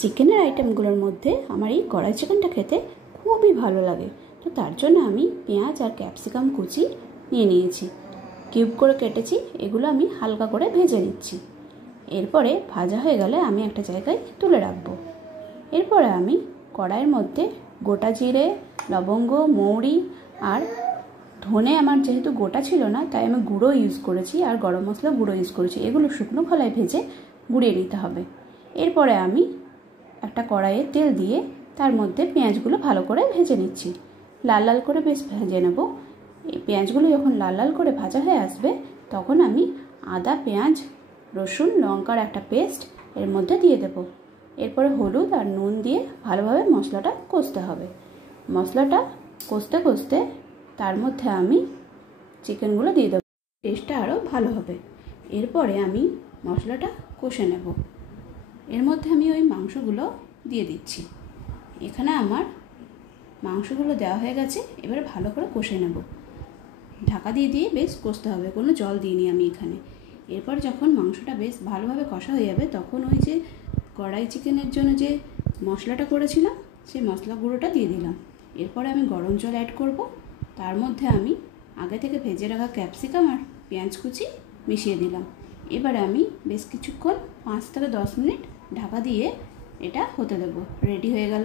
চিকেনের আইটেমগুলোর মধ্যে আমার এই কড়াই চিকেনটা খেতে খুবই ভালো লাগে। তো তার জন্য আমি পেঁয়াজ আর ক্যাপসিকাম কুচি নিয়ে নিয়েছি, কিউব করে কেটেছি। এগুলো আমি হালকা করে ভেজে নিচ্ছি। এরপরে ভাজা হয়ে গেলে আমি একটা জায়গায় তুলে রাখবো। এরপরে আমি কড়াইয়ের মধ্যে গোটা জিরে, লবঙ্গ, মৌরি আর ধনে আমার যেহেতু গোটা ছিল না তাই আমি গুঁড়ো ইউজ করেছি, আর গরম মশলা গুঁড়ো ইউজ করেছি। এগুলো শুকনো খোলায় ভেজে গুঁড়িয়ে নিতে হবে। এরপরে আমি একটা কড়াইয়ে তেল দিয়ে তার মধ্যে পেঁয়াজগুলো ভালো করে ভেজে নিচ্ছি, লাল লাল করে বেশ ভেজে নেব। এই পেঁয়াজগুলো যখন লাল লাল করে ভাজা হয়ে আসবে তখন আমি আদা, পেঁয়াজ, রসুন, লঙ্কার একটা পেস্ট এর মধ্যে দিয়ে দেব। এরপরে হলুদ আর নুন দিয়ে ভালোভাবে মশলাটা কষতে হবে। মশলাটা কষতে কষতে তার মধ্যে আমি চিকেনগুলো দিয়ে দেবো, টেস্টটা আরও ভালো হবে। এরপরে আমি মশলাটা কষে নেব। এর মধ্যে আমি ওই মাংসগুলো দিয়ে দিচ্ছি। এখানে আমার মাংসগুলো দেওয়া হয়ে গেছে। এবারে ভালো করে কষে নেব, ঢাকা দিয়ে দিয়ে বেশ কষতে হবে, কোনো জল দিইনি আমি এখানে। এরপর যখন মাংসটা বেশ ভালোভাবে কষা হয়ে যাবে তখন ওই যে কড়াই চিকেনের জন্য যে মশলাটা করেছিলাম সেই মশলা গুঁড়োটা দিয়ে দিলাম। এরপরে আমি গরম জল অ্যাড করব। তার মধ্যে আমি আগে থেকে ভেজে রাখা ক্যাপসিকাম আর পেঁয়াজ কুচি মিশিয়ে দিলাম। এবারে আমি বেশ কিছুক্ষণ 5 থেকে 10 মিনিট ঢাকা দিয়ে এটা হতে দেবো। রেডি হয়ে গেল।